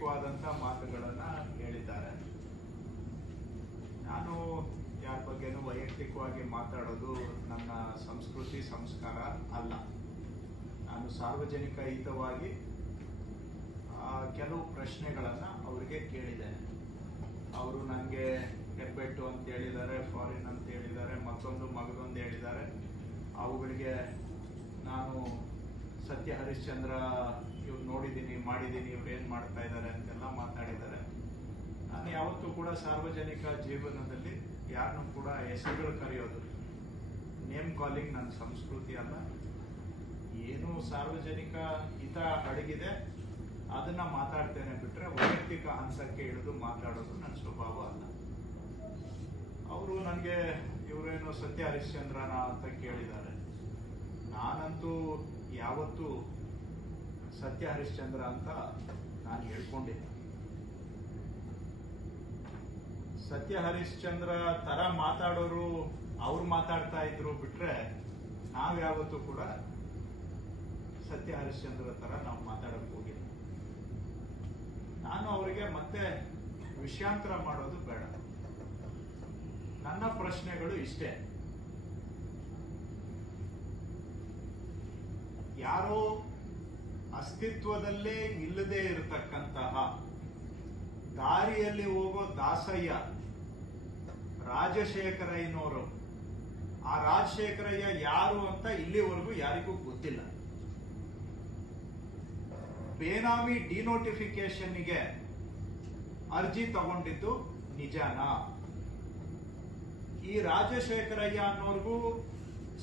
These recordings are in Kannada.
ವೈಯಕ್ತಿಕವಾದಂತ ಮಾತುಗಳನ್ನ ಹೇಳಿದ್ದಾರೆ. ನಾನು ಯಾರ ಬಗ್ಗೆನೂ ವೈಯಕ್ತಿಕವಾಗಿ ಮಾತಾಡೋದು ನನ್ನ ಸಂಸ್ಕೃತಿ ಸಂಸ್ಕಾರ ಅಲ್ಲ. ನಾನು ಸಾರ್ವಜನಿಕ ಹಿತವಾಗಿ ಕೆಲವು ಪ್ರಶ್ನೆಗಳನ್ನ ಅವರಿಗೆ ಕೇಳಿದ್ದೇನೆ. ಅವರು ನನಗೆ ಹೆಬ್ಬೆಟ್ಟು ಅಂತ ಹೇಳಿದ್ದಾರೆ, ಫಾರಿನ್ ಅಂತ ಹೇಳಿದ್ದಾರೆ, ಮತ್ತೊಂದು ಮಗದೊಂದು ಹೇಳಿದ್ದಾರೆ. ಅವುಗಳಿಗೆ ನಾನು ಸತ್ಯ ಹರಿಶ್ಚಂದ್ರ ಇವ್ರು ನೋಡಿದ್ದೀನಿ, ಮಾಡಿದ್ದೀನಿ, ಇವ್ರು ಏನು ಮಾಡ್ತಾ ಇದ್ದಾರೆ ಅಂತೆಲ್ಲ ಮಾತಾಡಿದ್ದಾರೆ. ನಾನು ಯಾವತ್ತೂ ಕೂಡ ಸಾರ್ವಜನಿಕ ಜೀವನದಲ್ಲಿ ಯಾರನ್ನೂ ಕೂಡ ಹೆಸರುಗಳು ಕರೆಯೋದು ನೇಮ್ ಕಾಲಿಂಗ್ ನನ್ನ ಸಂಸ್ಕೃತಿ ಅಲ್ಲ. ಏನು ಸಾರ್ವಜನಿಕ ಹಿತ ಅಡಗಿದೆ. ಅದನ್ನ ಮಾತಾಡ್ತೇನೆ ಬಿಟ್ರೆ ವೈಯಕ್ತಿಕ ಹಂಸಕ್ಕೆ ಹಿಡಿದು ಮಾತಾಡೋದು ನನ್ನ ಸ್ವಭಾವ ಅಲ್ಲ. ಅವರು ನನಗೆ ಇವರೇನು ಸತ್ಯ ಹರಿಶ್ಚಂದ್ರನ ಅಂತ ಕೇಳಿದ್ದಾರೆ. ನಾನಂತೂ ಯಾವತ್ತೂ ಸತ್ಯ ಹರಿಶ್ಚಂದ್ರ ಅಂತ ನಾನು ಹೇಳ್ಕೊಂಡಿದ್ದೆ. ಸತ್ಯ ಹರಿಶ್ಚಂದ್ರ ತರ ಮಾತಾಡೋರು ಅವ್ರು ಮಾತಾಡ್ತಾ ಇದ್ರು ಬಿಟ್ರೆ ನಾವ್ ಯಾವತ್ತೂ ಕೂಡ ಸತ್ಯ ಹರಿಶ್ಚಂದ್ರ ತರ ನಾವು ಮಾತಾಡಕ್ ಹೋಗಿಲ್ಲ. ನಾನು ಅವರಿಗೆ ಮತ್ತೆ ವಿಷಯಾಂತರ ಮಾಡೋದು ಬೇಡ. ನನ್ನ ಪ್ರಶ್ನೆಗಳು ಇಷ್ಟೇ. ಯಾರೋ ಅಸ್ತಿತ್ವದಲ್ಲೇ ಇಲ್ಲದೆ ಇರತಕ್ಕಂತಹ ದಾರಿಯಲ್ಲಿ ಹೋಗೋ ದಾಸಯ್ಯ ರಾಜಶೇಖರಯ್ಯನವರು ಆ ರಾಜಶೇಖರಯ್ಯ ಯಾರು ಅಂತ ಇಲ್ಲಿವರೆಗೂ ಯಾರಿಗೂ ಗೊತ್ತಿಲ್ಲ. ಬೇನಾಮಿ ಡಿನೋಟಿಫಿಕೇಶನ್ಗೆ ಅರ್ಜಿ ತಗೊಂಡಿದ್ದು ನಿಜಾನ. ಈ ರಾಜಶೇಖರಯ್ಯ ಅನ್ನೋರ್ಗೂ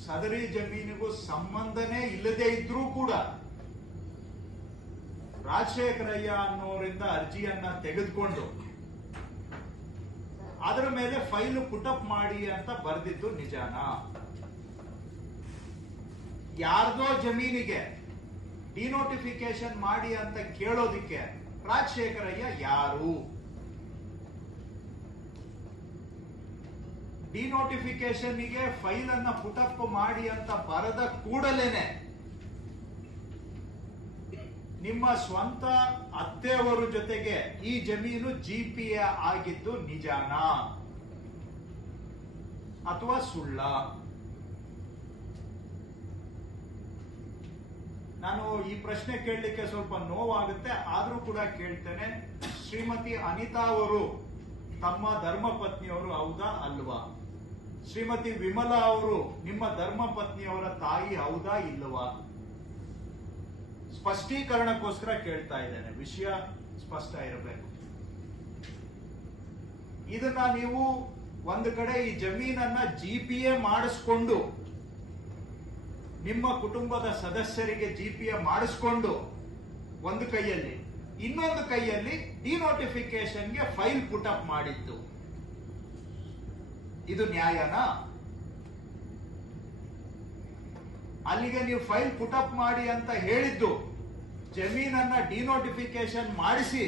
ಸದರಿ ಜಮೀನಿಗೂ ಸಂಬಂಧನೇ ಇಲ್ಲದೆ ಇದ್ರೂ ಕೂಡ ರಾಜಶೇಖರಯ್ಯ ಅನ್ನೋರಿಂದ ಅರ್ಜಿಯನ್ನ ತೆಗೆದುಕೊಂಡು ಅದರ ಮೇಲೆ ಫೈಲ್ ಪುಟಪ್ ಮಾಡಿ ಅಂತ ಬರೆದಿದ್ದು ನಿಜಾನ. ಯಾರ್ದೋ ಜಮೀನಿಗೆ ಡಿನೋಟಿಫಿಕೇಶನ್ ಮಾಡಿ ಅಂತ ಕೇಳೋದಿಕ್ಕೆ ರಾಜಶೇಖರಯ್ಯ ಯಾರು? ಡಿನೋಟಿಫಿಕೇಶನ್ಗೆ ಫೈಲ್ ಅನ್ನ ಪುಟಪ್ ಮಾಡಿ ಅಂತ ಬರದ ಕೂಡಲೇನೆ ನಿಮ್ಮ ಸ್ವಂತ ಅತ್ತೆಯವರ ಜೊತೆಗೆ ಈ ಜಮೀನು ಜಿ ಪಿ ಎ ಆಗಿದ್ದು ನಿಜಾನ? ಅಥವಾ ಸುಳ್ಳ? ನಾನು ಈ ಪ್ರಶ್ನೆ ಕೇಳಲಿಕ್ಕೆ ಸ್ವಲ್ಪ ನೋವಾಗುತ್ತೆ, ಆದರೂ ಕೂಡ ಕೇಳ್ತೇನೆ. ಶ್ರೀಮತಿ ಅನಿತಾ ಅವರು ತಮ್ಮ ಧರ್ಮ ಪತ್ನಿಯವರು ಹೌದಾ ಅಲ್ವಾ? ಶ್ರೀಮತಿ ವಿಮಲಾ ಅವರು ನಿಮ್ಮ ಧರ್ಮ ಪತ್ನಿಯವರ ತಾಯಿ ಹೌದಾ ಇಲ್ವಾ? ಸ್ಪಷ್ಟೀಕರಣಕ್ಕೋಸ್ಕರ ಕೇಳ್ತಾ ಇದ್ದೇನೆ. ವಿಷಯ ಸ್ಪಷ್ಟ ಇರಬೇಕು. ಇದನ್ನ ನೀವು ಒಂದು ಕಡೆ ಈ ಜಮೀನನ್ನ ಜಿ ಪಿ ಮಾಡಿಸ್ಕೊಂಡು, ನಿಮ್ಮ ಕುಟುಂಬದ ಸದಸ್ಯರಿಗೆ ಜಿ ಪಿ ಮಾಡಿಸ್ಕೊಂಡು ಒಂದು ಕೈಯಲ್ಲಿ, ಇನ್ನೊಂದು ಕೈಯಲ್ಲಿ ಡಿನೋಟಿಫಿಕೇಶನ್ಗೆ ಫೈಲ್ ಪುಟ್ ಅಪ್ ಮಾಡಿದ್ದು. ಇದು ನ್ಯಾಯನಾ? ಅಲ್ಲಿಗೆ ನೀವು ಫೈಲ್ ಪುಟಪ್ ಮಾಡಿ ಅಂತ ಹೇಳಿದ್ದು, ಜಮೀನನ್ನ ಡಿನೋಟಿಫಿಕೇಶನ್ ಮಾಡಿಸಿ,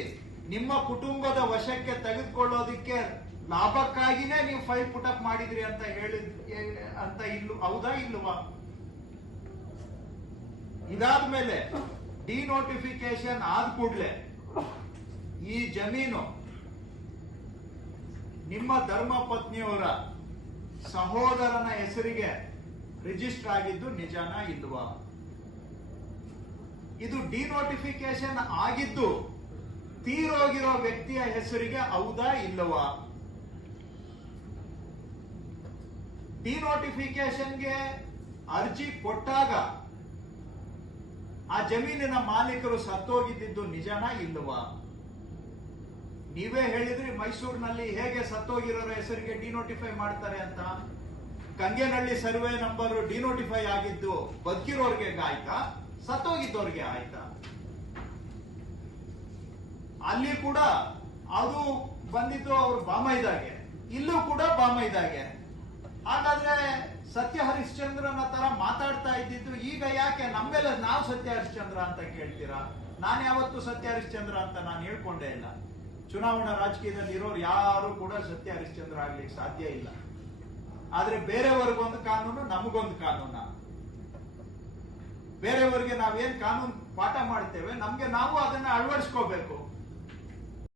ನಿಮ್ಮ ಕುಟುಂಬದ ವಶಕ್ಕೆ ತೆಗೆದುಕೊಳ್ಳೋದಿಕ್ಕೆ ಲಾಭಕ್ಕಾಗಿನೇ ನೀವು ಫೈಲ್ ಪುಟಪ್ ಮಾಡಿದ್ರಿ ಅಂತ ಹೇಳಿದ್ ಅಂತ ಇಲ್ಲು, ಹೌದಾ ಇಲ್ವಾ? ಇದಾದ್ಮೇಲೆ ಡಿನೋಟಿಫಿಕೇಶನ್ ಆದ ಕೂಡಲೇ ಈ ಜಮೀನು ನಿಮ್ಮ ಧರ್ಮ ಪತ್ನಿಯವರ ಸಹೋದರನ ಹೆಸರಿಗೆ ರಿಜಿಸ್ಟರ್ ಆಗಿದ್ದು ನಿಜಾನ ಇಲ್ವಾ? ಇದು ಡಿನೋಟಿಫಿಕೇಶನ್ ಆಗಿದ್ದು ತೀರೋಗಿರೋ ವ್ಯಕ್ತಿಯ ಹೆಸರಿಗೆ ಹೌದಾ ಇಲ್ಲವಾ? ಡಿನೋಟಿಫಿಕೇಶನ್ಗೆ ಅರ್ಜಿ ಕೊಟ್ಟಾಗ ಆ ಜಮೀನಿನ ಮಾಲೀಕರು ಸತ್ತೋಗಿದ್ದು ನಿಜಾನ ಇಲ್ಲವಾ ನೀವೇ ಹೇಳಿದ್ರಿ ಮೈಸೂರಿನಲ್ಲಿ ಹೇಗೆ ಸತ್ತೋಗಿರೋರ ಹೆಸರಿಗೆ ಡಿನೋಟಿಫೈ ಮಾಡ್ತಾರೆ ಅಂತ. ಗಂಗೆನಹಳ್ಳಿ ಸರ್ವೆ ನಂಬರ್ ಡಿನೋಟಿಫೈ ಆಗಿದ್ದು ಬದುಕಿರೋರ್ಗೆ ಆಯ್ತಾ? ಸತ್ತೋಗಿದ್ದವ್ರಿಗೆ ಆಯ್ತಾ? ಅಲ್ಲಿ ಕೂಡ ಅದು ಬಂದಿದ್ದು ಅವ್ರ ಬಾಮೈದಾಗೆ. ಇಲ್ಲೂ ಕೂಡ ಬಾಮೈದಾಗೆ. ಹಾಗಾದ್ರೆ ಸತ್ಯ ಹರಿಶ್ಚಂದ್ರನ ತರ ಮಾತಾಡ್ತಾ ಇದ್ದಿದ್ದು ಈಗ ಯಾಕೆ ನಮ್ಮೆಲ್ಲ ನಾವು ಸತ್ಯ ಹರಿಶ್ಚಂದ್ರ ಅಂತ ಕೇಳ್ತೀರಾ? ನಾನು ಯಾವತ್ತು ಸತ್ಯ ಹರಿಶ್ಚಂದ್ರ ಅಂತ ನಾನು ಹೇಳ್ಕೊಂಡೇ ಇಲ್ಲ. ಚುನಾವಣಾ ರಾಜಕೀಯದಲ್ಲಿ ಇರೋರು ಯಾರು ಕೂಡ ಸತ್ಯ ಹರಿಶ್ಚಂದ್ರ ಆಗ್ಲಿಕ್ಕೆ ಸಾಧ್ಯ ಇಲ್ಲ. ಆದ್ರೆ ಬೇರೆಯವ್ರಿಗೊಂದು ಕಾನೂನು ನಮಗೊಂದು ಕಾನೂನ. ಬೇರೆಯವರಿಗೆ ನಾವೇನ್ ಕಾನೂನು ಪಾಠ ಮಾಡ್ತೇವೆ ನಮ್ಗೆ ನಾವು ಅದನ್ನ ಅಳವಡಿಸ್ಕೋಬೇಕು.